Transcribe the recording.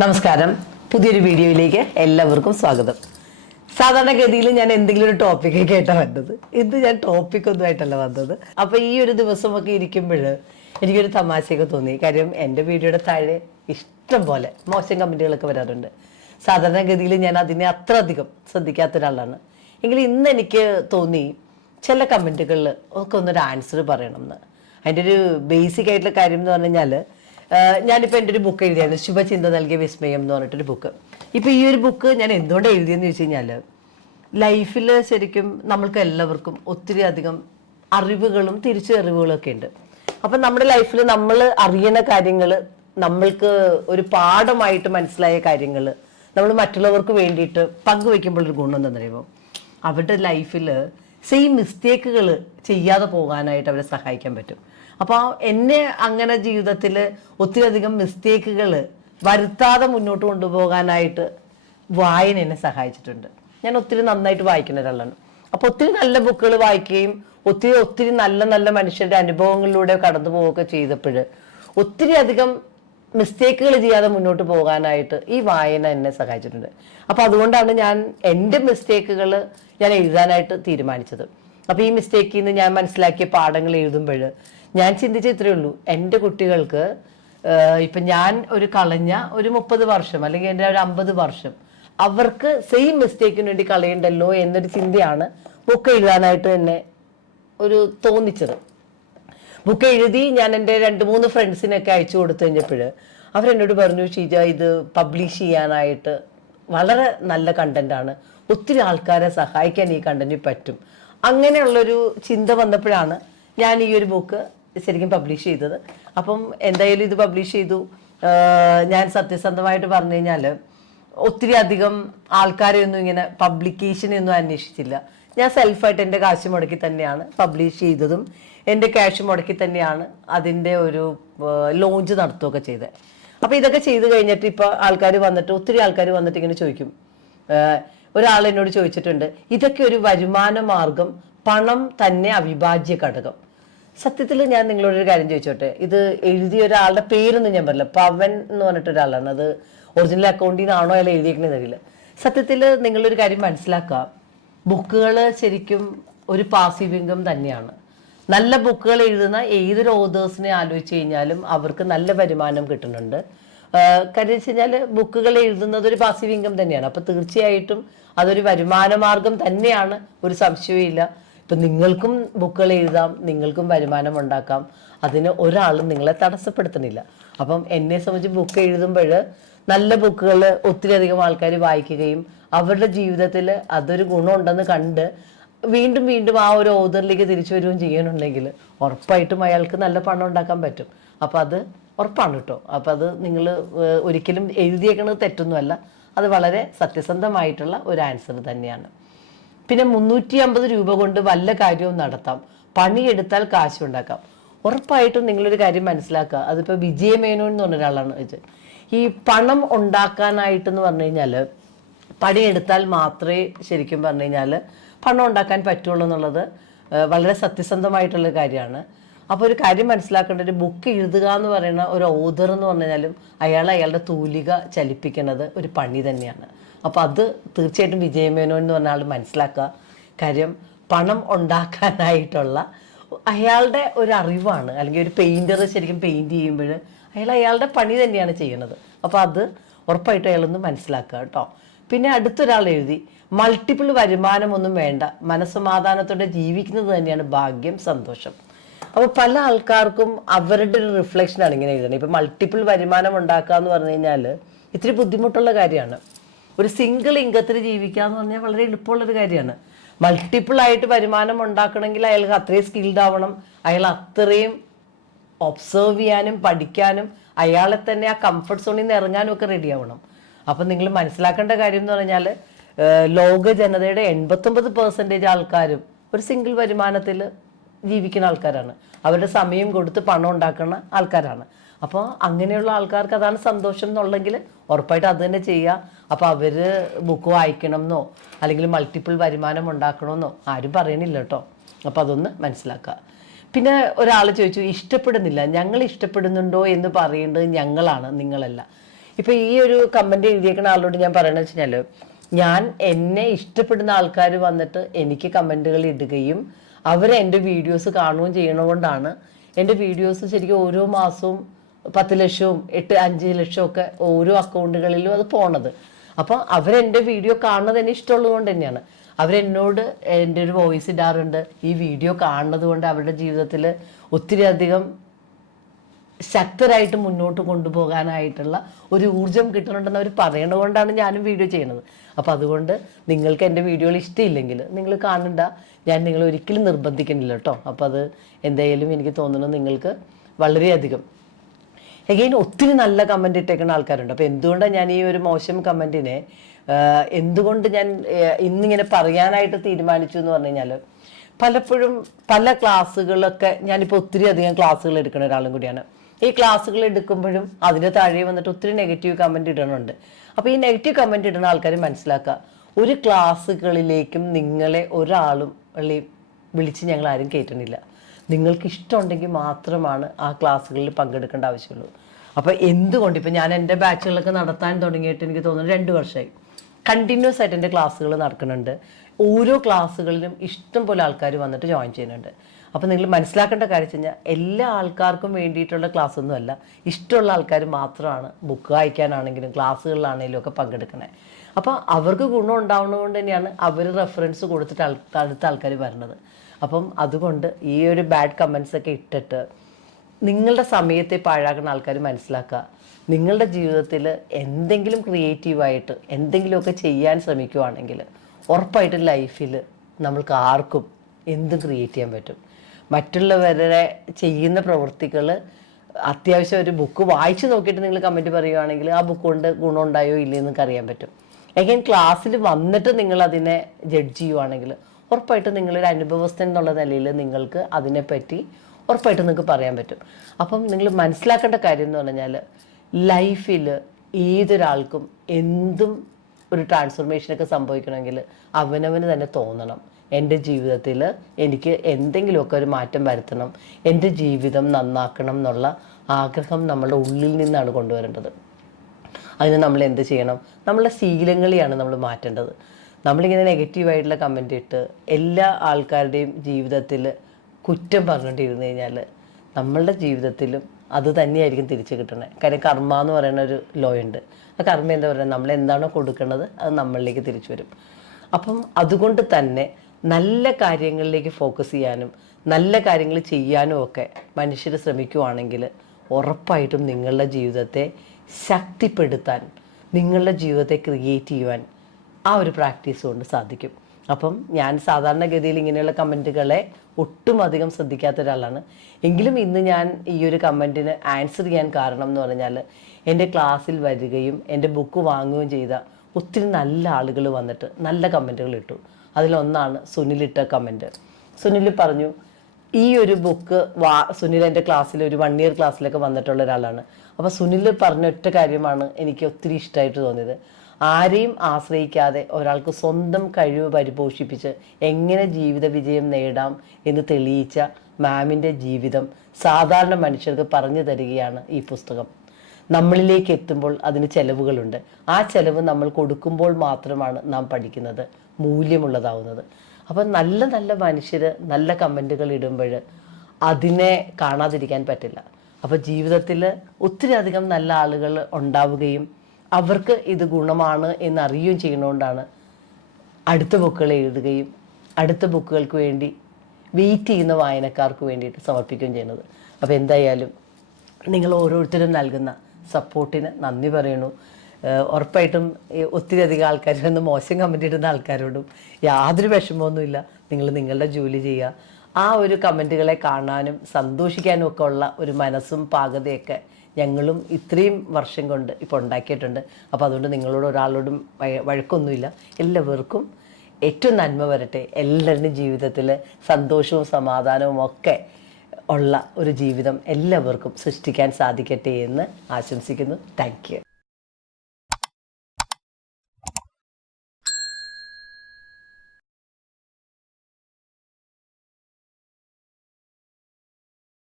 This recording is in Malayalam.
നമസ്കാരം. പുതിയൊരു വീഡിയോയിലേക്ക് എല്ലാവർക്കും സ്വാഗതം. സാധാരണഗതിയിൽ ഞാൻ എന്തെങ്കിലും ഒരു ടോപ്പിക്ക് കേട്ടാണ് വന്നത്. ഇത് ഞാൻ ടോപ്പിക് ഒന്നുമായിട്ടല്ല വന്നത്. അപ്പോൾ ഈ ഒരു ദിവസമൊക്കെ ഇരിക്കുമ്പോൾ എനിക്കൊരു തമാശയൊക്കെ തോന്നി. കാര്യം എന്റെ വീഡിയോയുടെ താഴെ ഇഷ്ടം പോലെ മോശം കമന്റുകളൊക്കെ വരാറുണ്ട്. സാധാരണഗതിയിൽ ഞാൻ അതിനെ അത്ര അധികം ശ്രദ്ധിക്കാത്ത ഒരാളാണ്. എങ്കിൽ ഇന്ന് എനിക്ക് തോന്നി ചില കമന്റുകളിൽ ഒക്കെ ഒന്നൊരു ആൻസർ പറയണം എന്ന്. അതിന്റെ ഒരു ബേസിക് ആയിട്ടുള്ള കാര്യം എന്ന് പറഞ്ഞു കഴിഞ്ഞാൽ ഞാനിപ്പോൾ എന്റെ ഒരു ബുക്ക് എഴുതിയായിരുന്നു. ശുഭചിന്ത നൽകിയ വിസ്മയം എന്ന് പറഞ്ഞിട്ടൊരു ബുക്ക് ഇപ്പോൾ ഈ ഒരു ബുക്ക് ഞാൻ എന്തുകൊണ്ട് എഴുതിയെന്ന് ചോദിച്ചു കഴിഞ്ഞാൽ ലൈഫിൽ ശരിക്കും നമ്മൾക്ക് എല്ലാവർക്കും ഒത്തിരി അധികം അറിവുകളും തിരിച്ചറിവുകളും ഒക്കെ ഉണ്ട്. അപ്പം നമ്മുടെ ലൈഫിൽ നമ്മൾ അറിയുന്ന കാര്യങ്ങൾ നമ്മൾക്ക് ഒരു പാഠമായിട്ട് മനസ്സിലായ കാര്യങ്ങൾ നമ്മൾ മറ്റുള്ളവർക്ക് വേണ്ടിയിട്ട് പങ്കുവെക്കുമ്പോൾ ഒരു ഗുണം എന്താണെന്നറിയുമോ അവരുടെ ലൈഫിൽ സെയിം മിസ്റ്റേക്കുകൾ ചെയ്യാതെ പോകാനായിട്ട് അവരെ സഹായിക്കാൻ പറ്റും. അപ്പോൾ എന്നെ അങ്ങനെ ജീവിതത്തിൽ ഒത്തിരി അധികം മിസ്റ്റേക്കുകൾ വരുത്താതെ മുന്നോട്ട് കൊണ്ടുപോകാനായിട്ട് വായന എന്നെ സഹായിച്ചിട്ടുണ്ട്. ഞാൻ ഒത്തിരി നന്നായിട്ട് വായിക്കുന്ന ഒരാളാണ്. അപ്പോൾ ഒത്തിരി നല്ല ബുക്കുകൾ വായിക്കുകയും ഒത്തിരി ഒത്തിരി നല്ല നല്ല മനുഷ്യരുടെ അനുഭവങ്ങളിലൂടെ കടന്നു പോവുകയൊക്കെ ചെയ്തപ്പോൾ ഒത്തിരി അധികം മിസ്റ്റേക്കുകൾ ചെയ്യാതെ മുന്നോട്ട് പോകാനായിട്ട് ഈ വായന എന്നെ സഹായിച്ചിട്ടുണ്ട്. അപ്പോൾ അതുകൊണ്ടാണ് ഞാൻ എന്റെ മിസ്റ്റേക്കുകൾ ഞാൻ എഴുതാനായിട്ട് തീരുമാനിച്ചത്. അപ്പോൾ ഈ മിസ്റ്റേക്കിൽ നിന്ന് ഞാൻ മനസ്സിലാക്കിയ പാഠങ്ങൾ എഴുതുമ്പോൾ ഞാൻ ചിന്തിച്ച ഇത്രയേ ഉള്ളൂ. എന്റെ കുട്ടികൾക്ക് ഇപ്പം ഞാൻ ഒരു കളഞ്ഞ ഒരു മുപ്പത് വർഷം അല്ലെങ്കിൽ എന്റെ ഒരു അമ്പത് വർഷം അവർക്ക് സെയിം മിസ്റ്റേക്കിന് വേണ്ടി കളയണ്ടല്ലോ എന്നൊരു ചിന്തയാണ് ബുക്ക് എഴുതാനായിട്ട് എന്നെ ഒരു തോന്നിച്ചത്. ബുക്ക് എഴുതി ഞാൻ എന്റെ രണ്ട് മൂന്ന് ഫ്രണ്ട്സിനൊക്കെ അയച്ചു കൊടുത്തു കഴിഞ്ഞപ്പോൾ അവരെന്നോട് പറഞ്ഞു ഷീജ ഇത് പബ്ലിഷ് ചെയ്യാനായിട്ട് വളരെ നല്ല കണ്ടന്റാണ് ഒത്തിരി ആൾക്കാരെ സഹായിക്കാൻ ഈ കണ്ടന്റ് പറ്റും. അങ്ങനെയുള്ളൊരു ചിന്ത വന്നപ്പോഴാണ് ഞാൻ ഈ ഒരു ബുക്ക് ശരിക്കും പബ്ലിഷ് ചെയ്തത്. അപ്പം എന്തായാലും ഇത് പബ്ലിഷ് ചെയ്തു. ഞാൻ സത്യസന്ധമായിട്ട് പറഞ്ഞു കഴിഞ്ഞാൽ ഒത്തിരി അധികം ആൾക്കാരെയൊന്നും ഇങ്ങനെ പബ്ലിക്കേഷനൊന്നും അന്വേഷിച്ചില്ല. ഞാൻ സെൽഫായിട്ട് എന്റെ കാശ് മുടക്കി തന്നെയാണ് പബ്ലിഷ് ചെയ്തതും. എന്റെ ക്യാഷ് മുടക്കി തന്നെയാണ് അതിന്റെ ഒരു ലോഞ്ച് നടത്തുകയൊക്കെ ചെയ്തത്. അപ്പോൾ ഇതൊക്കെ ചെയ്ത് കഴിഞ്ഞിട്ട് ഇപ്പോൾ ആൾക്കാർ വന്നിട്ട് ഒത്തിരി ആൾക്കാർ വന്നിട്ട് ഇങ്ങനെ ചോദിക്കും. ഒരാൾ എന്നോട് ചോദിച്ചിട്ടുണ്ട് ഇതൊക്കെ ഒരു വരുമാന മാർഗം പണം തന്നെ അവിഭാജ്യ ഘടകം സത്യത്തിൽ ഞാൻ നിങ്ങളോടൊരു കാര്യം ചോദിച്ചോട്ടെ? ഇത് എഴുതിയ ഒരാളുടെ പേരൊന്നും ഞാൻ പറയില്ല പവൻ എന്ന് പറഞ്ഞിട്ട് ഒരാളാണ്. അത് ഒറിജിനൽ അക്കൗണ്ടിൽ നിന്നാണോ അയാൾ എഴുതിയേക്കണെന്ന് അറിയില്ല. സത്യത്തിൽ നിങ്ങളൊരു കാര്യം മനസ്സിലാക്കുക. ബുക്കുകൾ ശരിക്കും ഒരു പാസീവ് ഇൻകം തന്നെയാണ്. നല്ല ബുക്കുകൾ എഴുതുന്ന ഏതൊരു ഓതേഴ്സിനെ ആലോചിച്ച് കഴിഞ്ഞാലും അവർക്ക് നല്ല വരുമാനം കിട്ടുന്നുണ്ട്. കാര്യം വെച്ച് കഴിഞ്ഞാൽ ബുക്കുകൾ എഴുതുന്നത് ഒരു പാസീവ് ഇൻകം തന്നെയാണ്. അപ്പോൾ തീർച്ചയായിട്ടും അതൊരു വരുമാന മാർഗം തന്നെയാണ്. ഒരു സംശയവും ഇപ്പം നിങ്ങൾക്കും ബുക്കുകൾ എഴുതാം നിങ്ങൾക്കും വരുമാനം ഉണ്ടാക്കാം. അതിന് ഒരാളും നിങ്ങളെ തടസ്സപ്പെടുത്തണില്ല അപ്പം എന്നെ സംബന്ധിച്ച് ബുക്ക് എഴുതുമ്പോൾ നല്ല ബുക്കുകൾ ഒത്തിരി അധികം ആൾക്കാർ വായിക്കുകയും അവരുടെ ജീവിതത്തിൽ അതൊരു ഗുണമുണ്ടെന്ന് കണ്ട് വീണ്ടും വീണ്ടും ആ ഒരു ഓതറിലേക്ക് തിരിച്ചു വരികയും ചെയ്യുന്നുണ്ടെങ്കിൽ ഉറപ്പായിട്ടും അയാൾക്ക് നല്ല പണം ഉണ്ടാക്കാൻ പറ്റും. അപ്പം അത് ഉറപ്പാണ് കേട്ടോ. അപ്പം അത് നിങ്ങൾ ഒരിക്കലും എഴുതിയേക്കുന്നത് തെറ്റൊന്നുമല്ല. അത് വളരെ സത്യസന്ധമായിട്ടുള്ള ഒരു ആൻസർ തന്നെയാണ്. പിന്നെ മുന്നൂറ്റി അമ്പത് രൂപ കൊണ്ട് വല്ല കാര്യവും നടത്താം. പണിയെടുത്താൽ കാശുണ്ടാക്കാം. ഉറപ്പായിട്ടും നിങ്ങളൊരു കാര്യം മനസ്സിലാക്കുക. അതിപ്പോൾ വിജയമേനോൻ എന്ന് പറഞ്ഞ ഒരാളാണ് ഇത്. ഈ പണം ഉണ്ടാക്കാനായിട്ടെന്ന് പറഞ്ഞു കഴിഞ്ഞാൽ പണിയെടുത്താൽ മാത്രമേ ശരിക്കും പറഞ്ഞു കഴിഞ്ഞാൽ പണം ഉണ്ടാക്കാൻ പറ്റുള്ളൂ എന്നുള്ളത് വളരെ സത്യസന്ധമായിട്ടുള്ള കാര്യമാണ്. അപ്പോൾ ഒരു കാര്യം മനസ്സിലാക്കേണ്ട ഒരു ബുക്ക് എഴുതുക എന്ന് പറയുന്ന ഒരു ഓതർ എന്ന് പറഞ്ഞാലും അയാൾ അയാളുടെ തൂലിക ചലിപ്പിക്കുന്നത് ഒരു പണി തന്നെയാണ്. അപ്പോൾ അത് തീർച്ചയായിട്ടും വിജയമേനോൻ എന്ന് പറഞ്ഞ ആൾ മനസ്സിലാക്കുക. കാര്യം പണം ഉണ്ടാക്കാനായിട്ടുള്ള അയാളുടെ ഒരു അറിവാണ്. അല്ലെങ്കിൽ ഒരു പെയിന്റർ ശരിക്കും പെയിന്റ് ചെയ്യുമ്പോൾ അയാൾ അയാളുടെ പണി തന്നെയാണ് ചെയ്യുന്നത്. അപ്പോൾ അത് ഉറപ്പായിട്ടും അയാളൊന്ന് മനസ്സിലാക്കുക കേട്ടോ. പിന്നെ അടുത്തൊരാൾ എഴുതി മൾട്ടിപ്പിൾ വരുമാനമൊന്നും വേണ്ട. മനസ്സമാധാനത്തോടെ ജീവിക്കുന്നത് തന്നെയാണ് ഭാഗ്യം സന്തോഷം. അപ്പോൾ പല ആൾക്കാർക്കും അവരുടെ ഒരു റിഫ്ലക്ഷനാണ് ഇങ്ങനെ എഴുതുന്നത് ഇപ്പം മൾട്ടിപ്പിൾ വരുമാനം ഉണ്ടാക്കുക എന്ന് പറഞ്ഞു കഴിഞ്ഞാൽ ഇത്തിരി ബുദ്ധിമുട്ടുള്ള കാര്യമാണ്. ഒരു സിംഗിൾ ഇൻകത്തിൽ ജീവിക്കുക എന്ന് പറഞ്ഞാൽ വളരെ എളുപ്പമുള്ളൊരു കാര്യമാണ്. മൾട്ടിപ്പിൾ ആയിട്ട് വരുമാനം ഉണ്ടാക്കണമെങ്കിൽ അയാൾക്ക് അത്രയും സ്കിൽഡ് ആവണം. അയാൾ അത്രയും ഒബ്സേർവ് ചെയ്യാനും പഠിക്കാനും അയാളെ തന്നെ ആ കംഫർട്ട് സോണിൽ നിന്ന് ഇറങ്ങാനും ഒക്കെ റെഡി ആവണം. അപ്പം നിങ്ങൾ മനസ്സിലാക്കേണ്ട കാര്യം എന്ന് പറഞ്ഞാൽ ലോക ജനതയുടെ എൺപത്തൊമ്പത് പെർസെന്റേജ് ആൾക്കാരും ഒരു സിംഗിൾ വരുമാനത്തിൽ ജീവിക്കുന്ന ആൾക്കാരാണ്. അവരുടെ സമയം കൊടുത്ത് പണം ഉണ്ടാക്കുന്ന ആൾക്കാരാണ്. അപ്പോൾ അങ്ങനെയുള്ള ആൾക്കാർക്ക് അതാണ് സന്തോഷം എന്നുള്ളെങ്കിൽ ഉറപ്പായിട്ട് അത് തന്നെ ചെയ്യുക. അപ്പോൾ അവർ ബുക്ക് വായിക്കണം എന്നോ അല്ലെങ്കിൽ മൾട്ടിപ്പിൾ വരുമാനം ഉണ്ടാക്കണമെന്നോ ആരും പറയണില്ല കേട്ടോ. അപ്പോൾ അതൊന്ന് മനസ്സിലാക്കുക. പിന്നെ ഒരാൾ ചോദിച്ചു ഇഷ്ടപ്പെടുന്നില്ല ഞങ്ങൾ ഇഷ്ടപ്പെടുന്നുണ്ടോ എന്ന് പറയേണ്ടത് ഞങ്ങളാണ് നിങ്ങളല്ല. ഇപ്പോൾ ഈ ഒരു കമന്റ് എഴുതിയേക്കുന്ന ആളോട് ഞാൻ പറയണമെന്ന് വെച്ച് കഴിഞ്ഞാൽ ഞാൻ എന്നെ ഇഷ്ടപ്പെടുന്ന ആൾക്കാർ വന്നിട്ട് എനിക്ക് കമന്റുകൾ ഇടുകയും അവർ എന്റെ വീഡിയോസ് കാണുകയും ചെയ്യണതുകൊണ്ടാണ്. എന്റെ വീഡിയോസ് ശരിക്കും ഓരോ മാസവും പത്ത് ലക്ഷവും എട്ട് അഞ്ച് ലക്ഷവും ഒക്കെ ഓരോ അക്കൗണ്ടുകളിലും അത് പോണത്. അപ്പം അവരെന്റെ വീഡിയോ കാണുന്നത് തന്നെ ഇഷ്ടമുള്ളത് കൊണ്ട് തന്നെയാണ്. അവരെന്നോട് എന്റെ ഒരു വോയിസ് ഇടാറുണ്ട്. ഈ വീഡിയോ കാണുന്നത് കൊണ്ട് അവരുടെ ജീവിതത്തിൽ ഒത്തിരി അധികം ശക്തരായിട്ട് മുന്നോട്ട് കൊണ്ടുപോകാനായിട്ടുള്ള ഒരു ഊർജം കിട്ടുന്നുണ്ടെന്ന് അവർ പറയണത് കൊണ്ടാണ് ഞാനും വീഡിയോ ചെയ്യുന്നത് അപ്പോൾ അതുകൊണ്ട് നിങ്ങൾക്ക് എന്റെ വീഡിയോകൾ ഇഷ്ടമില്ലെങ്കിൽ നിങ്ങൾ കാണണ്ട. ഞാൻ നിങ്ങൾ ഒരിക്കലും നിർബന്ധിക്കുന്നില്ല കേട്ടോ. അപ്പോൾ അത് എന്തായാലും എനിക്ക് തോന്നുന്നു നിങ്ങൾക്ക് വളരെയധികം എഗെയിൻ ഒത്തിരി നല്ല കമന്റ് ഇട്ടേക്കുന്ന ആൾക്കാരുണ്ട്. അപ്പോൾ എന്തുകൊണ്ടാണ് ഞാൻ ഈ ഒരു മോശം കമന്റിനെ എന്തുകൊണ്ട് ഞാൻ ഇന്നിങ്ങനെ പറയാനായിട്ട് തീരുമാനിച്ചു എന്ന് പറഞ്ഞു കഴിഞ്ഞാൽ പലപ്പോഴും പല ക്ലാസ്സുകളൊക്കെ ഞാനിപ്പോൾ ഒത്തിരി അധികം ക്ലാസ്സുകൾ എടുക്കുന്ന ഒരാളും കൂടിയാണ്. ഈ ക്ലാസ്സുകൾ എടുക്കുമ്പോഴും അതിന്റെ താഴെ വന്നിട്ട് ഒത്തിരി നെഗറ്റീവ് കമന്റ് ഇടണുണ്ട് അപ്പോൾ ഈ നെഗറ്റീവ് കമന്റ് ഇടുന്ന ആൾക്കാർ മനസ്സിലാക്കുക ഒരു ക്ലാസ്സുകളിലേക്കും നിങ്ങളെ ഒരാളും വിളിച്ച് ഞങ്ങൾ ആരും കയറ്റണില്ല നിങ്ങൾക്ക് ഇഷ്ടമുണ്ടെങ്കിൽ മാത്രമാണ് ആ ക്ലാസ്സുകളിൽ പങ്കെടുക്കേണ്ട ആവശ്യമുള്ളൂ. അപ്പോൾ എന്തുകൊണ്ട്? ഇപ്പം ഞാൻ എന്റെ ബാച്ചുകളൊക്കെ നടത്താൻ തുടങ്ങിയിട്ട് എനിക്ക് തോന്നുന്നു രണ്ട് വർഷമായി. കണ്ടിന്യൂസ് ആയിട്ട് എന്റെ ക്ലാസ്സുകൾ നടക്കുന്നുണ്ട്. ഓരോ ക്ലാസ്സുകളിലും ഇഷ്ടം പോലെ ആൾക്കാർ വന്നിട്ട് ജോയിൻ ചെയ്യുന്നുണ്ട്. അപ്പോൾ നിങ്ങൾ മനസ്സിലാക്കേണ്ട കാര്യം വെച്ച് കഴിഞ്ഞാൽ എല്ലാ ആൾക്കാർക്കും വേണ്ടിയിട്ടുള്ള ക്ലാസ് ഒന്നുമല്ല ഇഷ്ടമുള്ള ആൾക്കാർ മാത്രമാണ് ബുക്ക് വായിക്കാനാണെങ്കിലും ക്ലാസ്സുകളിലാണെങ്കിലും ഒക്കെ പങ്കെടുക്കണേ. അപ്പോൾ അവർക്ക് ഗുണം ഉണ്ടാവുന്നതുകൊണ്ട് തന്നെയാണ് അവർ റെഫറൻസ് കൊടുത്തിട്ട് അടുത്ത ആൾക്കാർ വരുന്നത് അപ്പം അതുകൊണ്ട് ഈ ഒരു ബാഡ് കമൻസ് ഒക്കെ ഇട്ടിട്ട് നിങ്ങളുടെ സമയത്തെ പാഴാക്കുന്ന ആൾക്കാർ മനസ്സിലാക്കുക. നിങ്ങളുടെ ജീവിതത്തിൽ എന്തെങ്കിലും ക്രിയേറ്റീവായിട്ട് എന്തെങ്കിലുമൊക്കെ ചെയ്യാൻ ശ്രമിക്കുവാണെങ്കിൽ ഉറപ്പായിട്ടും ലൈഫിൽ നമ്മൾക്ക് ആർക്കും എന്തും ക്രിയേറ്റ് ചെയ്യാൻ പറ്റും. മറ്റുള്ളവരെ ചെയ്യുന്ന പ്രവൃത്തികൾ അത്യാവശ്യം ഒരു ബുക്ക് വായിച്ചു നോക്കിയിട്ട് നിങ്ങൾ കമന്റ് പറയുവാണെങ്കിൽ ആ ബുക്ക് കൊണ്ട് ഗുണമുണ്ടായോ ഇല്ലയെന്നൊക്കെ അറിയാൻ പറ്റും. എഗൈൻ ക്ലാസ്സിൽ വന്നിട്ട് നിങ്ങൾ അതിനെ ജഡ്ജ് ചെയ്യുവാണെങ്കിൽ ഉറപ്പായിട്ടും നിങ്ങളൊരു അനുഭവസ്ഥൻ എന്നുള്ള നിലയിൽ നിങ്ങൾക്ക് അതിനെപ്പറ്റി ഉറപ്പായിട്ടും നിങ്ങൾക്ക് പറയാൻ പറ്റും. അപ്പം നിങ്ങൾ മനസ്സിലാക്കേണ്ട കാര്യം എന്ന് പറഞ്ഞാൽ ലൈഫിൽ ഏതൊരാൾക്കും എന്തും ഒരു ട്രാൻസ്ഫോർമേഷനൊക്കെ സംഭവിക്കണമെങ്കിൽ അവനവന് തന്നെ തോന്നണം. എന്റെ ജീവിതത്തിൽ എനിക്ക് എന്തെങ്കിലുമൊക്കെ ഒരു മാറ്റം വരുത്തണം. എന്റെ ജീവിതം നന്നാക്കണം എന്നുള്ള ആഗ്രഹം നമ്മളുടെ ഉള്ളിൽ നിന്നാണ് കൊണ്ടുവരേണ്ടത്. അതിന് നമ്മൾ എന്ത് ചെയ്യണം? നമ്മളെ ശീലങ്ങളെയാണ് നമ്മൾ മാറ്റേണ്ടത്. നമ്മളിങ്ങനെ നെഗറ്റീവായിട്ടുള്ള കമന്റ് ഇട്ട് എല്ലാ ആൾക്കാരുടെയും ജീവിതത്തിൽ കുറ്റം പറഞ്ഞിട്ടിരുന്നു കഴിഞ്ഞാൽ നമ്മളുടെ ജീവിതത്തിലും അത് തന്നെയായിരിക്കും തിരിച്ചു കിട്ടണേ. കാര്യം കർമ്മ എന്ന് പറയുന്ന ഒരു ലോ ഉണ്ട്. ആ കർമ്മ എന്താ പറയുക? നമ്മൾ എന്താണോ കൊടുക്കുന്നത് അത് നമ്മളിലേക്ക് തിരിച്ചു വരും. അപ്പം അതുകൊണ്ട് തന്നെ നല്ല കാര്യങ്ങളിലേക്ക് ഫോക്കസ് ചെയ്യാനും നല്ല കാര്യങ്ങൾ ചെയ്യാനും ഒക്കെ മനുഷ്യർ ശ്രമിക്കുവാണെങ്കിൽ ഉറപ്പായിട്ടും നിങ്ങളുടെ ജീവിതത്തെ ശക്തിപ്പെടുത്താൻ നിങ്ങളുടെ ജീവിതത്തെ ക്രിയേറ്റ് ചെയ്യുവാൻ ആ ഒരു പ്രാക്ടീസ് കൊണ്ട് സാധിക്കും. അപ്പം ഞാൻ സാധാരണഗതിയിൽ ഇങ്ങനെയുള്ള കമന്റുകളെ ഒട്ടും അധികം ശ്രദ്ധിക്കാത്ത ഒരാളാണ്. എങ്കിലും ഇന്ന് ഞാൻ ഈ ഒരു കമന്റിന് ആൻസർ ചെയ്യാൻ കാരണം എന്ന് പറഞ്ഞാൽ എന്റെ ക്ലാസ്സിൽ വരികയും എന്റെ ബുക്ക് വാങ്ങുകയും ചെയ്ത ഒത്തിരി നല്ല ആളുകൾ വന്നിട്ട് നല്ല കമന്റുകൾ ഇട്ടു. അതിലൊന്നാണ് ഇട്ട കമന്റ്. സുനിൽ പറഞ്ഞു ഈ ഒരു ബുക്ക് വാ സുനിൽ എന്റെ ക്ലാസ്സിൽ ഒരു വൺ ഇയർ ക്ലാസ്സിലൊക്കെ വന്നിട്ടുള്ള ഒരാളാണ്. അപ്പോൾ സുനിൽ പറഞ്ഞ ഒറ്റ കാര്യമാണ് എനിക്ക് ഒത്തിരി ഇഷ്ടമായിട്ട് തോന്നിയത്. ആരെയും ആശ്രയിക്കാതെ ഒരാൾക്ക് സ്വന്തം കഴിവ് പരിപോഷിപ്പിച്ച് എങ്ങനെ ജീവിത വിജയം നേടാം എന്ന് തെളിയിച്ച മാമിന്റെ ജീവിതം സാധാരണ മനുഷ്യർക്ക് പറഞ്ഞു തരികയാണ് ഈ പുസ്തകം. നമ്മളിലേക്ക് എത്തുമ്പോൾ അതിന് ചെലവുകളുണ്ട്. ആ ചെലവ് നമ്മൾ കൊടുക്കുമ്പോൾ മാത്രമാണ് നാം പഠിക്കുന്നത്. മൂല്യമുള്ളതാവുന്നത്. അപ്പം നല്ല നല്ല മനുഷ്യർ നല്ല കമന്റുകൾ ഇടുമ്പോൾ അതിനെ കാണാതിരിക്കാൻ പറ്റില്ല. അപ്പോൾ ജീവിതത്തിൽ ഒത്തിരി അധികം നല്ല ആളുകൾ ഉണ്ടാവുകയും അവർക്ക് ഇത് ഗുണമാണ് എന്ന് അറിയുകയും ചെയ്യണോണ്ടാണ് അടുത്ത ബുക്കുകൾ എഴുതുകയും അടുത്ത ബുക്കുകൾക്ക് വേണ്ടി വെയിറ്റ് ചെയ്യുന്ന വായനക്കാർക്ക് വേണ്ടിയിട്ട് സമർപ്പിക്കുകയും ചെയ്യുന്നത്. അപ്പോൾ എന്തായാലും നിങ്ങൾ ഓരോരുത്തരും നൽകുന്ന സപ്പോർട്ടിന് നന്ദി പറയണു ഉറപ്പായിട്ടും ഒത്തിരി അധികം ആൾക്കാരിൽ നിന്ന് മോശം കമന്റ് ഇടുന്ന ആൾക്കാരോടും യാതൊരു വിഷമമൊന്നുമില്ല. നിങ്ങൾ നിങ്ങളുടെ ജോലി ചെയ്യുക. ആ ഒരു കമന്റുകളെ കാണാനും സന്തോഷിക്കാനും ഒക്കെ ഉള്ള ഒരു മനസ്സും പാകതയൊക്കെ ഞങ്ങളും ഇത്രയും വർഷം കൊണ്ട് ഇപ്പോൾ ഉണ്ടാക്കിയിട്ടുണ്ട്. അപ്പോൾ അതുകൊണ്ട് നിങ്ങളോട് ഒരാളോടും വഴ- വഴക്കൊന്നുമില്ല. എല്ലാവർക്കും ഏറ്റവും നന്മ വരട്ടെ. എല്ലാവരുടെയും ജീവിതത്തിൽ സന്തോഷവും സമാധാനവും ഒക്കെ ഉള്ള ഒരു ജീവിതം എല്ലാവർക്കും സൃഷ്ടിക്കാൻ സാധിക്കട്ടെ എന്ന് ആശംസിക്കുന്നു. താങ്ക്